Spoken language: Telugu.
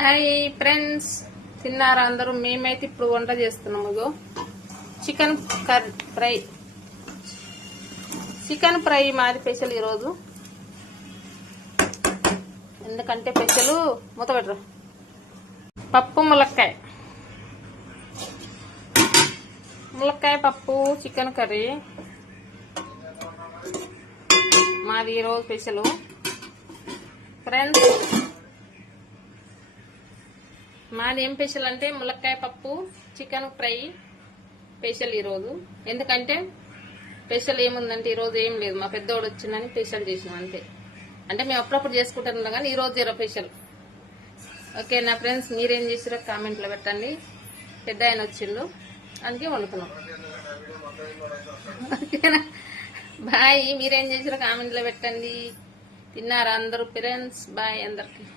హాయ్ ఫ్రెండ్స్, తిన్నారా అందరూ? మేమైతే ఇప్పుడు వంట చేస్తున్నాము. ఇగో చికెన్ ఫ్రై. చికెన్ ఫ్రై మాది స్పెషల్ ఈరోజు. ఎందుకంటే స్పెషల్ మూతపెట్టరు. పప్పు ములక్కాయ, ములక్కాయ పప్పు, చికెన్ కర్రీ మాది ఈరోజు స్పెషల్ ఫ్రెండ్స్. మాది ఏం స్పెషల్ అంటే ములక్కాయ పప్పు, చికెన్ ఫ్రై స్పెషల్ ఈరోజు. ఎందుకంటే స్పెషల్ ఏముందంటే ఈరోజు ఏం లేదు, మా పెద్దోడు వచ్చిందని స్పెషల్ చేసినాం అంతే. అంటే మేము అప్పుడప్పుడు చేసుకుంటున్నాం కానీ ఈరోజు జీరో స్పెషల్. ఓకే నా ఫ్రెండ్స్, మీరేం చేసిరో కామెంట్లో పెట్టండి. పెద్ద ఆయన వచ్చిండు అందుకే వండుకున్నాం. ఓకేనా? బాయ్. మీరేం చేసిరో కామెంట్లో పెట్టండి. తిన్నారా అందరూ ఫ్రెండ్స్? బాయ్ అందరికి.